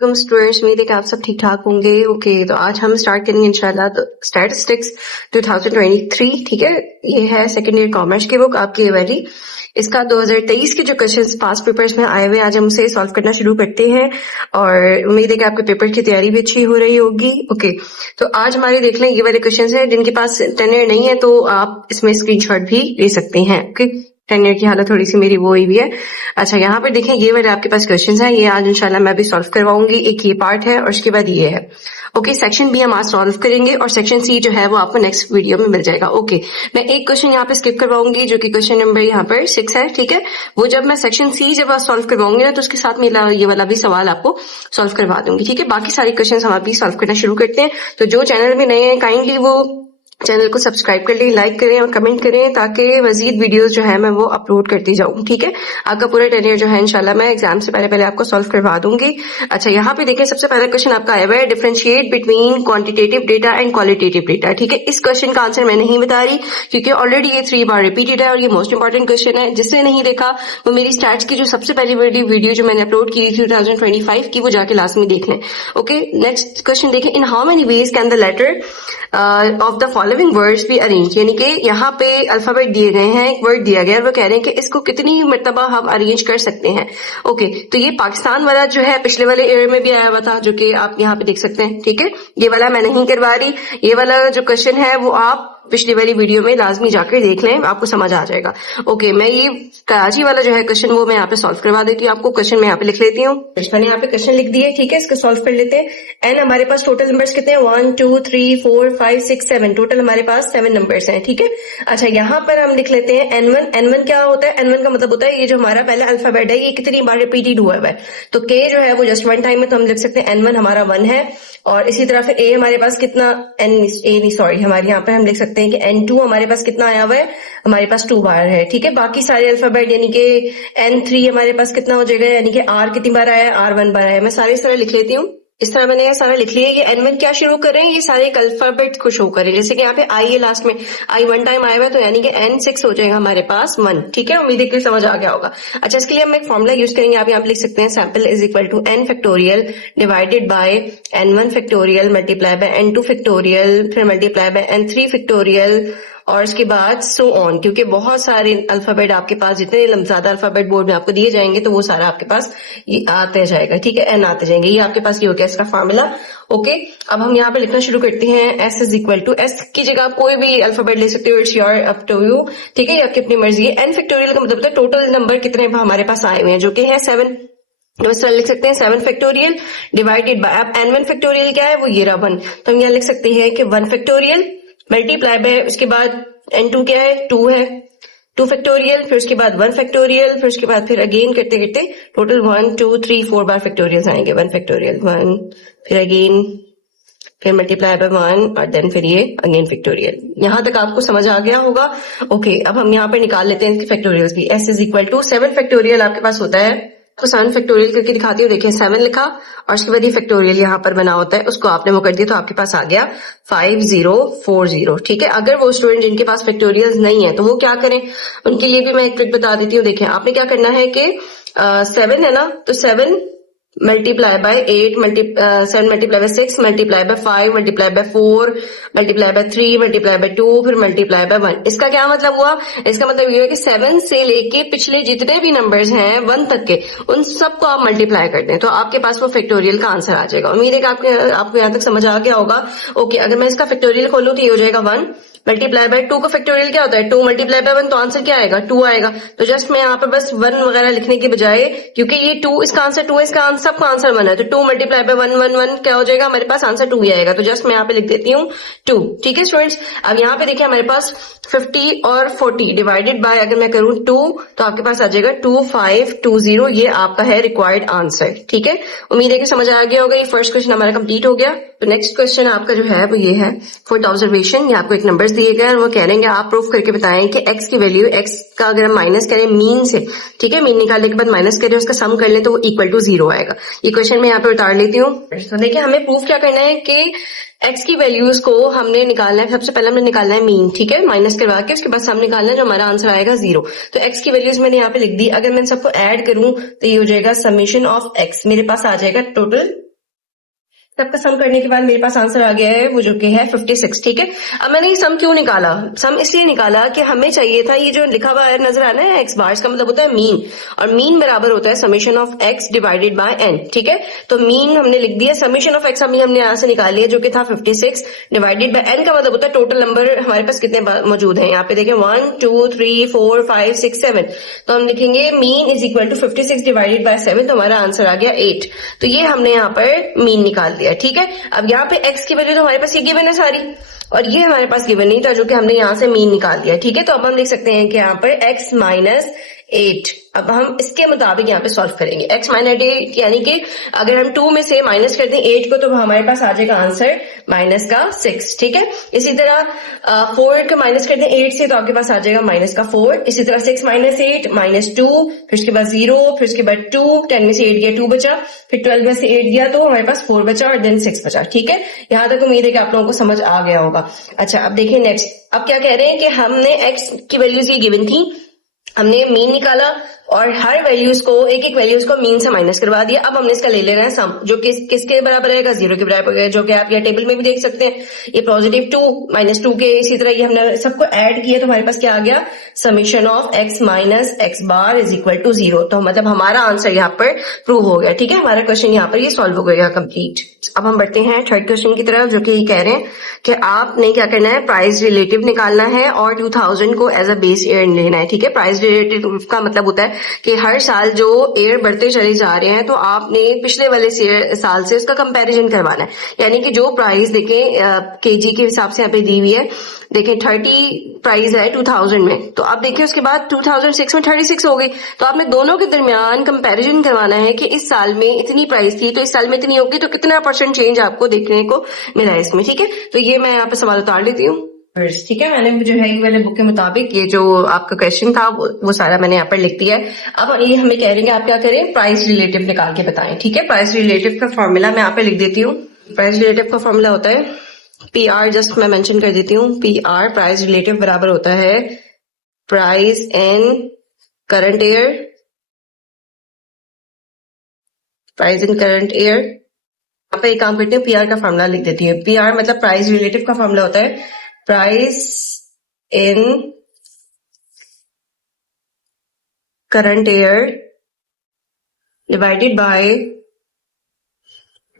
Students, उम्मीद है कि आप सब ठीक ठाक होंगे। ओके, तो आज हम स्टार्ट करेंगे इंशाल्लाह तो स्टैटिस्टिक्स 2023। ठीक है, ये है सेकेंड ईयर कॉमर्स की बुक आपकी ये वाली। इसका 2023 के जो क्वेश्चंस पास पेपर्स में आए हुए आज हम उसे सॉल्व करना शुरू करते हैं और उम्मीद है कि आपके पेपर की तैयारी भी अच्छी हो रही होगी। ओके, तो आज हमारे देख लें ये वाले क्वेश्चंस हैं जिनके पास टेनर नहीं है तो आप इसमें स्क्रीनशॉट भी ले सकते हैं। ओके, टेनर की हालत थोड़ी सी मेरी वो हुई है। अच्छा, यहाँ पर देखें ये वाले आपके पास क्वेश्चंस हैं, ये आज इंशाल्लाह मैं भी सॉल्व करवाऊंगी। एक ये पार्ट है और उसके बाद ये है। ओके, सेक्शन बी हम आज सॉल्व करेंगे और सेक्शन सी जो है वो आपको नेक्स्ट वीडियो में मिल जाएगा। ओके, मैं एक क्वेश्चन यहाँ पे स्किप करवाऊंगी जो कि क्वेश्चन नंबर यहाँ पर 6 है। ठीक है, वो जब मैं सेक्शन सी जब सॉल्व करवाऊंगी ना तो उसके साथ में ये वाला भी सवाल आपको सॉल्व करवा दूंगी। ठीक है, बाकी सारे क्वेश्चन हम अभी सॉल्व करना शुरू करते हैं। तो जो चैनल में नए हैं काइंडली वो चैनल को सब्सक्राइब कर लें, लाइक करें और कमेंट करें ताकि मजीद वीडियोस जो है मैं वो अपलोड करती जाऊं। ठीक है, आपका पूरा टेनियर जो है इंशाल्लाह मैं एग्जाम से पहले आपको सॉल्व करवा दूंगी। अच्छा, यहाँ पे देखिए सबसे पहला क्वेश्चन आपका आया हुआ है differentiate between quantitative data and qualitative data. ठीक है, इस क्वेश्चन का आंसर मैं नहीं बता रही क्योंकि ऑलरेडी ये 3 बार रिपीटेड है और ये मोस्ट इंपॉर्टेंट क्वेश्चन है। जिसने नहीं देखा वो मेरी स्टैट्स की जो सबसे पहली वीडियो जो मैंने अपलोड की थी 2025 की वो जाके लास्ट में देख लें। ओके, नेक्स्ट क्वेश्चन देखें, in how many ways can the letter of the following words be arrange. यानी कि यहाँ पे अल्फाबेट दिए गए हैं, एक वर्ड दिया गया है, वो कह रहे हैं कि इसको कितनी मर्तबा हम अरेंज कर सकते हैं। ओके, तो ये पाकिस्तान वाला जो है पिछले वाले ईयर में भी आया हुआ था जो कि आप यहाँ पे देख सकते हैं। ठीक है, ये वाला मैं नहीं करवा रही, ये वाला जो क्वेश्चन है वो आप पिछली वाली वीडियो में लाजमी जाकर देख लें, आपको समझ आ जाएगा। ओके, मैं ये कराची वाला जो है क्वेश्चन वो मैं यहाँ पे सॉल्व करवा देती हूँ आपको। क्वेश्चन मैं यहाँ पे लिख लेती हूँ, मैंने यहाँ पे क्वेश्चन लिख दिए। ठीक है, इसको सॉल्व कर लेते हैं। एन हमारे पास टोटल नंबर्स कितने हैं, 1 2 3 4 5 6 7, टोटल हमारे पास 7 नंबर्स हैं। ठीक है, अच्छा यहाँ पर हम लिख लेते हैं N1। N1 क्या होता है, N1 का मतलब होता है ये जो हमारा पहला अल्फाबेट है ये कितनी बार रिपीटेड हुआ है। तो K जो है वो जस्ट 1 टाइम है, तो हम लिख सकते हैं N1 हमारा 1 है। और इसी तरह फिर A हमारे पास कितना हमारे यहाँ पर हम लिख सकते हैं कि N2 हमारे पास कितना आया हुआ है, हमारे पास 2 बार है। ठीक है, बाकी सारे अल्फाबेट यानी कि N3 हमारे पास कितना हो जाएगा, यानी कि R कितनी बार आया है, R1 बार आया है। मैं सारे इस तरह लिख लेती हूँ, इस तरह मैंने ये सारा लिख लिया। ये N1 क्या शुरू करें, ये सारे एक अल्फाबेट को शो करें। जैसे कि यहाँ पे I है लास्ट में, I 1 टाइम आया हुआ है तो यानी कि N6 हो जाएगा हमारे पास 1। ठीक है, उम्मीद है कि समझ आ गया होगा। अच्छा, इसके लिए हम एक फॉर्मूला यूज करेंगे, आप यहाँ पे लिख सकते हैं sample is equal to N factorial divided by N1 factorial multiply by N2 factorial फिर मल्टीप्लाई बाय N3 फैक्टोरियल और उसके बाद सो ऑन। क्योंकि बहुत सारे अल्फाबेट आपके पास, जितने ज्यादा अल्फाबेट बोर्ड में आपको दिए जाएंगे तो वो सारा आपके पास ये आते जाएगा। ठीक है, एन आते जाएंगे, ये आपके पास ये हो गया इसका फार्मूला। ओके, अब हम यहाँ पे लिखना शुरू करते हैं। S is equal to, S की जगह आप कोई भी अल्फाबेट ले सकते हो, it's your up to you. ठीक है, ये आपकी अपनी मर्जी है। एन फैक्टोरियल का मतलब होता है टोटल नंबर कितने हमारे पास आए हुए हैं जो कि है 7। तो इस तरह लिख सकते हैं 7 फैक्टोरियल डिवाइडेड बाय, अब N1 फैक्टोरियल क्या है वो ये रहा 1, तो हम यहाँ लिख सकते हैं कि 1 फैक्टोरियल मल्टीप्लाई बाय, उसके बाद N2 क्या है 2 है, 2 फैक्टोरियल फिर उसके बाद 1 फैक्टोरियल फिर उसके बाद फिर अगेन करते करते टोटल 1 2 3 4 बार फैक्टोरियल आएंगे। 1 फैक्टोरियल 1 फिर अगेन फिर मल्टीप्लाई बाय 1 और देन फिर ये अगेन फैक्टोरियल। यहां तक आपको समझ आ गया होगा। ओके, अब हम यहाँ पे निकाल लेते हैं इसके फैक्टोरियल्स भी। S is equal to 7 factorial आपके पास होता है, तो 7 फैक्टोरियल करके दिखाती हूँ। देखिए 7 लिखा और उसके बाद ये फैक्टोरियल यहाँ पर बना होता है, उसको आपने वो कर दिया तो आपके पास आ गया 5040। ठीक है, अगर वो स्टूडेंट जिनके पास फैक्टोरियल्स नहीं है तो वो क्या करें, उनके लिए भी मैं एक ट्रिक बता देती हूँ। देखिए आपने क्या करना है कि 7 है ना, तो 7 multiply by 8 7 multiply by 6 multiply by 5 multiply by 4 multiply by 3 multiply by 2 फिर मल्टीप्लाई बाय 1। इसका क्या मतलब हुआ, इसका मतलब ये है कि 7 से लेके पिछले जितने भी नंबर्स हैं 1 तक के उन सबको आप मल्टीप्लाई कर दें तो आपके पास वो फैक्टोरियल का आंसर आ जाएगा। उम्मीद है कि आपको यहाँ तक समझ आ गया होगा। ओके, अगर मैं इसका फैक्टोरियल खोलूं तो ये हो जाएगा 1 मल्टीप्लाई बाय 2 का फैक्टोरियल क्या होता है 2 मल्टीप्लाई बाय 1, तो आंसर क्या आएगा 2 आएगा। तो जस्ट मैं यहाँ पे बस 1 वगैरह लिखने के बजाय, क्योंकि ये 2 इसका आंसर 2 है, इसका आंसर सबका आंसर 1 है, तो 2 मल्टीप्लाई बाय 1 1 1 क्या हो जाएगा हमारे पास आंसर 2 ही आएगा। तो जस्ट मैं यहाँ पे लिख देती हूँ 2। ठीक है स्टूडेंट्स, अब यहाँ पे देखिए हमारे पास 50 और 40 डिवाइडेड बाय अगर मैं करूँ 2 तो आपके पास आ जाएगा 2520। ये आपका है रिक्वायर्ड आंसर। ठीक है, उम्मीद है कि समझ आ गया होगा। ये फर्स्ट क्वेश्चन हमारा कंप्लीट हो गया। तो नेक्स्ट क्वेश्चन आपका जो है वो ये है फॉर द ऑब्जर्वेशन। ये आपको एक नंबर्स दिए गए और वो कह रहे हैं आप प्रूफ करके बताएं कि x की वैल्यू, x का अगर हम माइनस करें मीन से, ठीक है, मीन निकालने के बाद माइनस करें उसका सम कर लें तो वो इक्वल टू 0 आएगा। ये क्वेश्चन मैं यहाँ पे उतार लेती हूँ। तो देखिए हमें प्रूफ क्या करना है कि x की वैल्यूज को हमने निकालना है, सबसे पहले हमने निकालना है मीन। ठीक है, माइनस करवा के उसके बाद सम निकालना है जो हमारा आंसर आएगा 0। तो x की वैल्यूज मैंने यहाँ पे लिख दी। अगर मैं सबको ऐड करूं तो ये हो जाएगा समेशन ऑफ x, मेरे पास आ जाएगा टोटल सबका सम करने के बाद मेरे पास आंसर आ गया है वो जो कि है 56, ठीक है। अब मैंने ये सम क्यों निकाला, सम इसलिए निकाला कि हमें चाहिए था ये जो लिखा हुआ है नजर आ रहा है एक्स बार, इसका मतलब होता है मीन, और मीन बराबर होता है summation of x divided by n, ठीक है। तो मीन हमने लिख दिया, समेशन ऑफ एक्स हमने यहाँ से निकाल लिया जो कि था 56 डिवाइडेड बाय एन का मतलब होता है टोटल नंबर हमारे पास कितने मौजूद हैं। यहाँ पे देखें 1 2 3 4 5 6 7, तो हम लिखेंगे mean is equal to 56 divided by 7, तो हमारा आंसर आ गया 8। तो ये हमने यहाँ पर मीन निकाल दिया, ठीक है। अब यहाँ पे एक्स की वैल्यू तो हमारे पास ये गिवन है सारी, और ये हमारे पास गिवन नहीं था जो कि हमने यहाँ से मीन निकाल दिया, ठीक है। तो अब हम लिख सकते हैं कि यहाँ पर x माइनस 8, अब हम इसके मुताबिक यहाँ पे सॉल्व करेंगे। x माइनस 8 यानी कि अगर हम 2 में से माइनस कर दें 8 को तो हमारे पास आ जाएगा आंसर माइनस का 6, ठीक है। इसी तरह 4 को माइनस कर दें 8 से तो आपके पास आ जाएगा माइनस का 4। इसी तरह 6 माइनस 8 माइनस 2, फिर उसके बाद 0, फिर उसके बाद 2, 10 में से 8 गया 2 बचा, फिर 12 में से 8 गया तो हमारे पास 4 बचा और देन 6 बचा, ठीक है। यहाँ तक उम्मीद है कि आप लोगों को समझ आ गया होगा। अच्छा अब देखिए नेक्स्ट, अब क्या कह रहे हैं कि हमने x की वैल्यूज ये गिवन थी, हमने मीन निकाला और हर वैल्यूज को एक एक वैल्यूज को मीन से माइनस करवा दिया। अब हमने इसका ले लेना है सम, जो किसके बराबर रहेगा, 0 के बराबर रहेगा, जो कि आप ये टेबल में भी देख सकते हैं, ये पॉजिटिव 2 माइनस 2 के, इसी तरह ये हमने सबको ऐड किया तो हमारे पास क्या आ गया, summation of x minus x bar is equal to 0। तो मतलब हमारा आंसर यहाँ पर प्रूव हो गया, ठीक है। हमारा क्वेश्चन यहाँ पर ये सॉल्व हो गया कंप्लीट। अब हम बढ़ते हैं थर्ड क्वेश्चन की तरफ, जो कि ये कह रहे हैं कि आपने क्या करना है, प्राइस रिलेटिव निकालना है और 2000 को एज अ बेस ईयर लेना है, ठीक है। प्राइस रिलेटिव का मतलब होता है कि हर साल जो ईयर बढ़ते चले जा रहे हैं तो आपने पिछले वाले साल से उसका कंपैरिजन करवाना है, यानी कि जो प्राइस देखें केजी के हिसाब से यहाँ पे दी हुई है, देखें 30 प्राइस है 2000 में, तो आप देखिए उसके बाद 2006 में 36 हो गई, तो आपने दोनों के दरमियान कंपैरिजन करवाना है कि इस साल में इतनी प्राइस थी तो इस साल में इतनी होगी, तो कितना % चेंज आपको देखने को मिला है इसमें, ठीक है। तो ये मैं यहाँ पे सवाल उतार लेती हूँ, ठीक है। मैंने जो है ये वाले बुक के मुताबिक ये जो आपका क्वेश्चन था वो सारा मैंने यहाँ पर लिख दिया है। अब ये हमें कह रहे हैं कि आप क्या करें, प्राइस रिलेटिव निकाल के बताएं, ठीक है। प्राइस रिलेटिव का फॉर्मूला मैं यहाँ पे लिख देती हूँ। प्राइस रिलेटिव का फॉर्मूला होता है PR, जस्ट मैं मेंशन कर देती हूँ, PR प्राइस रिलेटिव बराबर होता है price in current year, price in current year. यहाँ पे एक काम करते हैं, PR का फॉर्मूला लिख देती है। PR मतलब प्राइस रिलेटिव का फॉर्मूला होता है price in current year divided by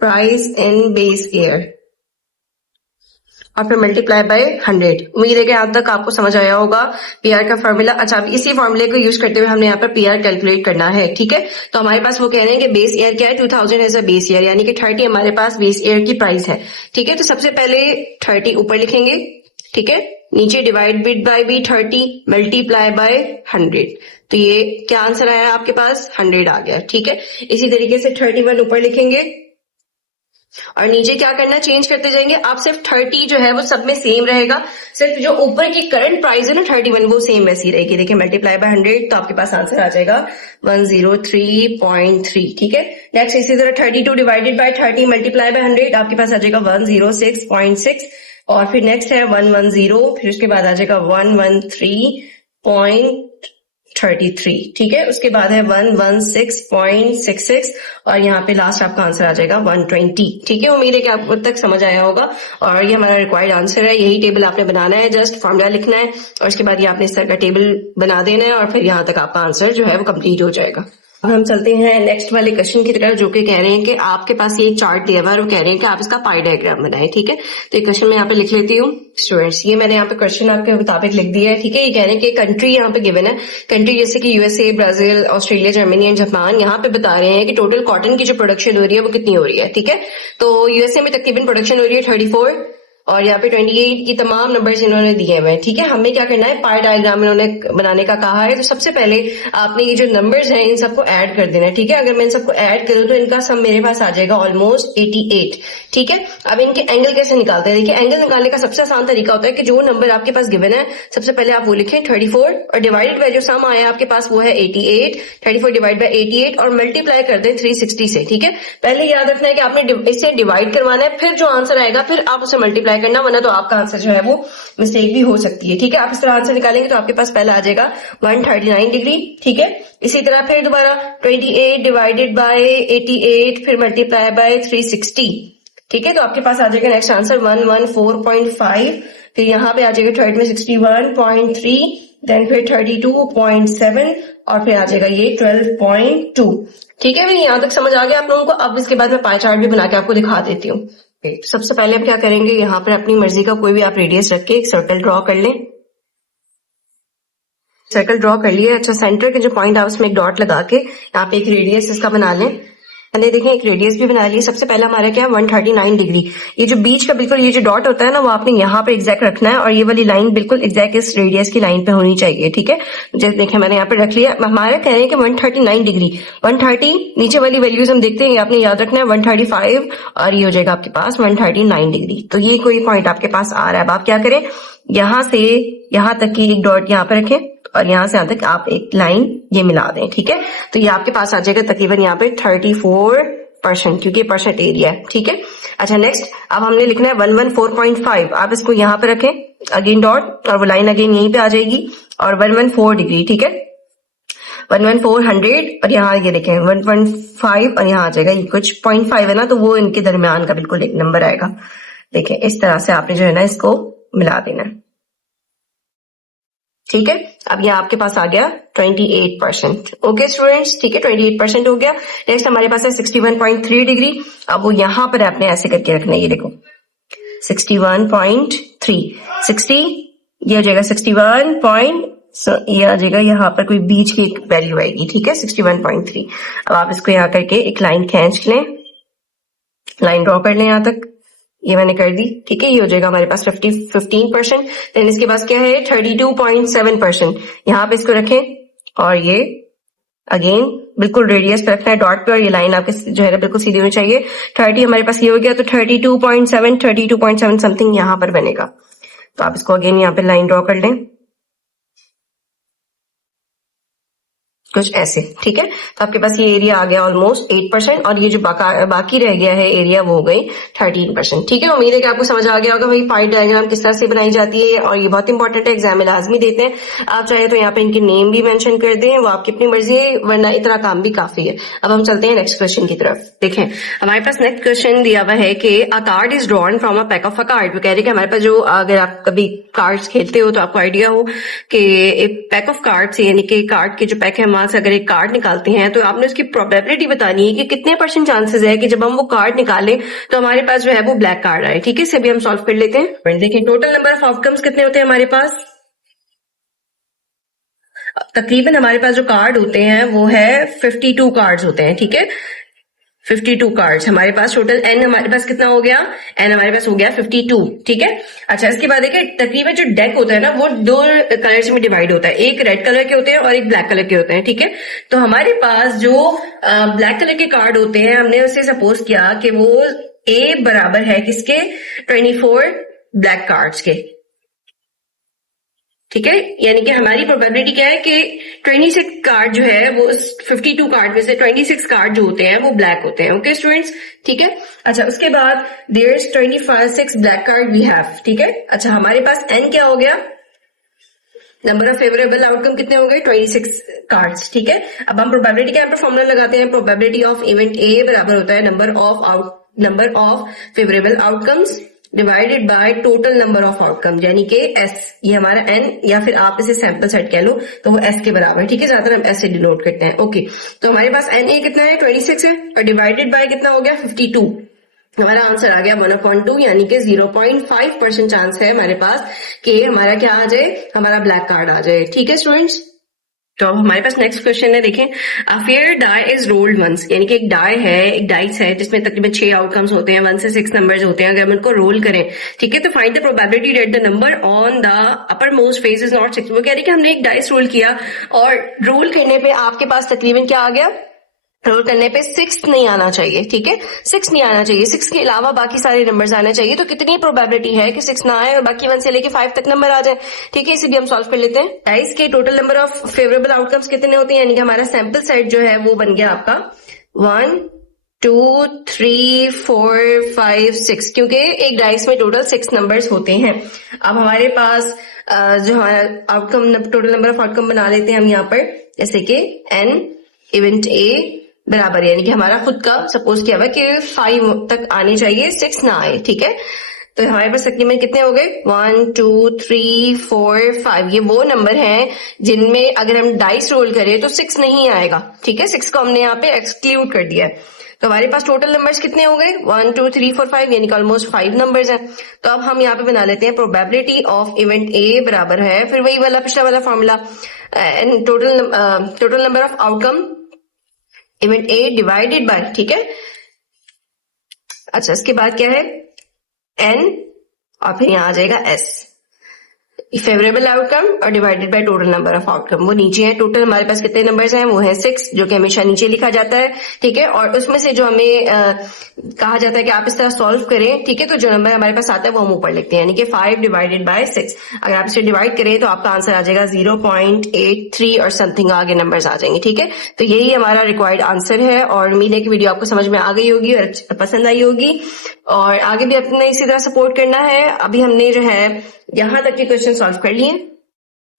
price in base year और फिर मल्टीप्लाई बाय 100। उम्मीद है कि यहाँ तक आपको समझ आया होगा PR का फॉर्मूला। अच्छा अब इसी फॉर्मूले को यूज करते हुए हमने यहाँ पर PR कैलकुलेट करना है, ठीक है। तो हमारे पास वो कह रहे हैं कि बेस ईयर क्या है, 2000 एज अ बेस ईयर, यानी कि 30 हमारे पास बेस ईयर की प्राइस है, ठीक है। तो सबसे पहले 30 ऊपर लिखेंगे, ठीक है, नीचे डिवाइड बाय भी 30 मल्टीप्लाई बाय 100, तो ये क्या आंसर आया आपके पास, 100 आ गया, ठीक है। इसी तरीके से 31 ऊपर लिखेंगे और नीचे क्या करना, चेंज करते जाएंगे। आप सिर्फ 30 जो है वो सब में सेम रहेगा, सिर्फ जो ऊपर की करंट प्राइस है ना 31 वो सेम वैसी रहेगी। देखिए मल्टीप्लाई बाय 100 तो आपके पास आंसर आ जाएगा 103.3, ठीक है। नेक्स्ट इसी तरह 32 डिवाइडेड बाय 30 मल्टीप्लाई बाय 100 आपके पास आ जाएगा 106.6, और फिर नेक्स्ट है 110, फिर उसके बाद आ जाएगा 113.33, ठीक है। उसके बाद है 116.66 और यहाँ पे लास्ट आपका आंसर आ जाएगा 120, ठीक है। उम्मीद है कि आपको तक समझ आया होगा और ये हमारा रिक्वायर्ड आंसर है। यही टेबल आपने बनाना है, जस्ट फॉर्मूला लिखना है और उसके बाद ये आपने इस तरह का टेबल बना देना है और फिर यहाँ तक आपका आंसर जो है वो कंप्लीट हो जाएगा। अब हम चलते हैं नेक्स्ट वाले क्वेश्चन की तरफ, जो कि कह रहे हैं कि आपके पास ये एक चार्ट दिया हुआ है और वो कह रहे हैं कि आप इसका पाई डायग्राम बनाएं, ठीक है। तो ये क्वेश्चन मैं यहाँ पे लिख लेती हूँ स्टूडेंट्स, ये मैंने यहाँ पे क्वेश्चन आपके मुताबिक लिख दिया है, ठीक है। ये कह रहे हैं कि कंट्री यहाँ पे गिवन है, कंट्री जैसे कि USA, Brazil, Australia, Germany and Japan, यहाँ पे बता रहे हैं कि टोटल कॉटन की जो प्रोडक्शन हो रही है वो कितनी हो रही है, ठीक है। तो USA में तकरीबन प्रोडक्शन हो रही है 34 और यहाँ पे 28 की तमाम नंबर्स इन्होंने दिए हुए हैं, ठीक है। हमें क्या करना है, पाई डायग्राम इन्होंने बनाने का कहा है। तो सबसे पहले आपने ये जो नंबर्स हैं इन सबको ऐड कर देना है, ठीक है। अगर मैं इन सबको ऐड करूं तो इनका सम मेरे पास आ जाएगा ऑलमोस्ट 88, ठीक है। अब इनके एंगल कैसे निकालते हैं, देखिए एंगल निकालने का सबसे आसान तरीका होता है कि जो नंबर आपके पास गिवन है सबसे पहले आप वो लिखें 34 और डिवाइडेड बाय जो सम आया आपके पास वो है 88, 34 डिवाइड बाय 88 और मल्टीप्लाई कर दें 360 से, ठीक है। पहले याद रखना है कि आपने इससे डिवाइड करवाना है, फिर जो आंसर आएगा फिर आप उसे मल्टीप्लाई करना, वरना तो आपका आंसर जो है वो मिस्टेक भी हो सकती है, ठीक है। आप इस तरह आंसर निकालेंगे तो आपके पास पहला आ जाएगा 139 डिग्री, ठीक है। इसी तरह फिर दोबारा 28 डिवाइडेड बाय 88 फिर मल्टीप्लाई बाय 360, ठीक है, तो आपके पास आ जाएगा नेक्स्ट आंसर 114.5, फिर यहाँ पे आ जाएगा थर्ड में 61.3, देन फिर 32.7 और फिर आ जाएगा ये 12.2। ठीक है, भाई यहाँ तक समझ आ गया आप लोगों को। अब इसके बाद मैं पाई चार्ट भी बना के आपको दिखा देती हूँ। सबसे पहले हम क्या करेंगे, यहाँ पर अपनी मर्जी का कोई भी आप रेडियस रख के एक सर्कल ड्रॉ कर लें। सर्कल ड्रॉ कर लिए। अच्छा, सेंटर के जो पॉइंट है उसमें एक डॉट लगा के यहाँ पे एक रेडियस इसका बना लें। मैंने देखें एक रेडियस भी बना ली। सबसे पहला हमारा क्या है 139 डिग्री। ये जो बीच का बिल्कुल ये जो डॉट होता है ना वो आपने यहाँ पे एग्जैक्ट रखना है और ये वाली लाइन बिल्कुल एग्जैक्ट इस रेडियस की लाइन पे होनी चाहिए। ठीक है, जैसे देखें मैंने यहाँ पे रख लिया। हमारा कह रहे हैं कि 139 डिग्री, 130 नीचे वाली वैल्यूज हम देखते हैं, आपने याद रखना है 135 और ये हो जाएगा आपके पास 139 डिग्री। तो ये कोई पॉइंट आपके पास आ रहा है। अब आप क्या करें, यहाँ से यहाँ तक की एक डॉट यहाँ पे रखें और यहाँ से यहाँ तक आप एक लाइन ये मिला दें। ठीक है, तो ये आपके पास आ जाएगा तकरीबन यहाँ पे 34%, क्योंकि परसेंट एरिया है। ठीक है, अच्छा नेक्स्ट अब हमने लिखना है 114.5। आप इसको यहाँ पे रखें, अगेन डॉट और वो लाइन अगेन यहीं पे आ जाएगी और 114 डिग्री। ठीक है, 11400 और यहाँ ये देखें 1.5 और यहाँ आ जाएगा ये कुछ 0.5 है ना, तो वो इनके दरमियान का बिल्कुल एक नंबर आएगा। देखें इस तरह से आपने जो है ना इसको मिला देना है। ठीक है, अब ये आपके पास आ गया 28%। ओके स्टूडेंट्स, ठीक है 28% हो गया। नेक्स्ट हमारे पास है 61.3 डिग्री। अब वो यहाँ पर आपने ऐसे करके रखना है, ये देखो 61.3, 60 ये हो जाएगा 61. ये आ जाएगा यहाँ पर कोई बीच की एक वैल्यू आएगी। ठीक है 61.3। अब आप इसको यहाँ करके एक लाइन खींच लें, लाइन ड्रॉ कर लें यहाँ तक, ये मैंने कर दी। ठीक है, ये हो जाएगा हमारे पास 15%। देन इसके पास क्या है 32.7%। यहाँ पे इसको रखें और ये अगेन बिल्कुल रेडियस पे रखना है डॉट पे और ये लाइन आपके जो है बिल्कुल सीधी होनी चाहिए। 30 हमारे पास ये हो गया, तो 32.7 समथिंग यहाँ पर बनेगा। तो आप इसको अगेन यहाँ पे लाइन ड्रॉ कर लें कुछ ऐसे। ठीक है, तो आपके पास ये एरिया आ गया ऑलमोस्ट 8% और ये जो बाकी रह गया है एरिया वो हो गई 13%। ठीक है, उम्मीद है कि आपको समझ आ गया होगा भाई पाई डायग्राम किस तरह से बनाई जाती है और ये बहुत इंपॉर्टेंट है, एग्जाम में लाजमी देते हैं। आप चाहे तो यहाँ पे इनके नेम भी मेंशन कर दें, वो आपकी अपनी मर्जी है, वरना इतना काम भी काफी है। अब हम चलते हैं नेक्स्ट क्वेश्चन की तरफ। देखें हमारे पास नेक्स्ट क्वेश्चन दिया हुआ है कि अ card is drawn from a pack of a card. वो कह रहे हैं कि हमारे पास जो, अगर आप कभी कार्ड्स खेलते हो तो आपको आइडिया हो कि एक पैक ऑफ कार्ड से, यानी कि कार्ड के जो पैक है वहां से अगर एक कार्ड निकालते हैं तो आपने उसकी प्रोबेबिलिटी बतानी है कि कितने % चांसेस है कि जब हम वो कार्ड निकालें तो हमारे पास जो है वो ब्लैक कार्ड आए। ठीक है, इसे भी हम सॉल्व कर लेते हैं। देखिए टोटल नंबर ऑफ आउटकम्स कितने होते हैं हमारे पास, तकरीबन हमारे पास जो कार्ड होते हैं वो है 52 कार्ड्स होते हैं। ठीक है, 52 कार्ड्स हमारे पास टोटल। एन हमारे पास कितना हो गया, एन हमारे पास हो गया 52। ठीक है, अच्छा इसके बाद देखिए तकरीबन जो डेक होता है ना वो 2 कलर्स में डिवाइड होता है, एक रेड कलर के होते हैं और एक ब्लैक कलर के होते हैं। ठीक है, तो हमारे पास जो ब्लैक कलर के कार्ड होते हैं हमने उसे सपोज किया कि वो ए बराबर है किसके, 24 ब्लैक कार्ड्स के। ठीक है, यानी कि हमारी प्रोबेबिलिटी क्या है कि 26 कार्ड जो है वो 52 कार्ड में से 26 कार्ड जो होते हैं वो ब्लैक होते हैं। ओके स्टूडेंट्स, ठीक है। अच्छा उसके बाद there is 26 black card we have. ठीक है, अच्छा हमारे पास एन क्या हो गया, नंबर ऑफ फेवरेबल आउटकम कितने हो गए 26 कार्ड्स। ठीक है, अब हम प्रोबेबिलिटी का यहाँ पर फॉर्मूला लगाते हैं। प्रोबेबिलिटी ऑफ इवेंट ए बराबर होता है number of favourable outcomes divided by total number of outcome, यानी कि एस, ये हमारा एन या फिर आप इसे सैंपल सेट कह लो तो वो एस के बराबर है। ठीक है, ज्यादातर हम एस से डिनोट करते हैं। ओके, तो हमारे पास एन ए कितना है 26 है और डिवाइडेड बाय कितना हो गया 52। हमारा आंसर आ गया 1/2, यानी कि 0.5% चांस है हमारे पास कि हमारा क्या आ जाए, हमारा ब्लैक कार्ड आ जाए। ठीक है स्टूडेंट्स, तो हमारे पास नेक्स्ट क्वेश्चन है। देखें a fair die is rolled once, यानी कि एक डाई है, एक डाइस है जिसमें तकरीबन 6 आउटकम्स होते हैं, 1 से 6 नंबर्स होते हैं। अगर हम उनको रोल करें, ठीक है, तो find the probability that the number on the upper most face is not 6। वो कह रही है कि हमने एक डाइस रोल किया और रोल करने पे आपके पास तकरीबन क्या आ गया, रोल करने पे 6 नहीं आना चाहिए। ठीक है, 6 नहीं आना चाहिए, 6 के अलावा बाकी सारे नंबर्स आने चाहिए। तो कितनी प्रोबेबिलिटी है कि 6 ना आए और बाकी 1 से लेके 5 तक नंबर आ जाए। ठीक है, इसे भी हम सॉल्व कर लेते हैं। डाइस के total number of favourable outcomes कितने होते हैं, यानी कि हमारा सैंपल सेट जो है वो बन गया आपका 1 2 3 4 5 6, क्योंकि एक डाइस में टोटल 6 नंबर्स होते हैं। अब हमारे पास जो हमारा outcome total number of outcome बना लेते हैं हम यहाँ पर, जैसे कि एन इवेंट ए बराबर, यानी कि हमारा खुद का सपोज किया हुआ है कि 5 तक आने चाहिए, 6 ना आए, ठीक है। तो हमारे पास तकरीबन कितने हो गए, 1 2 3 4 5, ये वो नंबर हैं जिनमें अगर हम डाइस रोल करें तो 6 नहीं आएगा, ठीक है। 6 को हमने यहाँ पे एक्सक्लूड कर दिया है। तो हमारे पास टोटल नंबर्स कितने हो गए, 1 2 3 4 5, यानी कि ऑलमोस्ट 5 नंबर्स हैं। तो अब हम यहाँ पे बना लेते हैं प्रोबेबिलिटी ऑफ इवेंट ए बराबर है, फिर वही वाला पिछला वाला formula, total number of outcome event A divided by, ठीक है। अच्छा, इसके बाद क्या है, एन, और फिर यहां आ जाएगा एस, फेवरेबल आउटकम और divided by total number of outcome. वो नीचे है, टोटल हमारे पास कितने नंबर्स हैं, वो है 6, जो कि हमेशा नीचे लिखा जाता है, ठीक है। और उसमें से जो हमें कहा जाता है कि आप इस तरह सॉल्व करें, ठीक है, तो जो नंबर हमारे पास आता है वो हम ऊपर लिखते हैं, यानी कि 5 डिवाइडेड बाय 6। अगर आप इसे डिवाइड करें तो आपका आंसर आ जाएगा 0.83 और समथिंग आगे नंबर्स आ जाएंगे, ठीक है। तो यही हमारा रिक्वायर्ड आंसर है, और उम्मीद है कि वीडियो आपको समझ में आ गई होगी और पसंद आई होगी, और आगे भी अपने इसी तरह सपोर्ट करना है। अभी हमने जो है यहां तक के क्वेश्चन सॉल्व कर लिए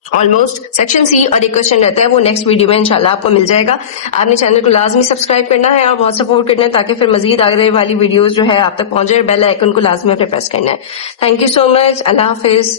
ऑलमोस्ट। सेक्शन सी और एक क्वेश्चन रहता है, वो नेक्स्ट वीडियो में इंशाल्लाह आपको मिल जाएगा। आपने चैनल को लाजमी सब्सक्राइब करना है और बहुत सपोर्ट करना है, ताकि फिर मजीद आगे वाली वीडियोस जो है आप तक पहुंचे। बेल आइकन को लाजमी प्रेस करना है। Thank you so much, Allah Hafiz.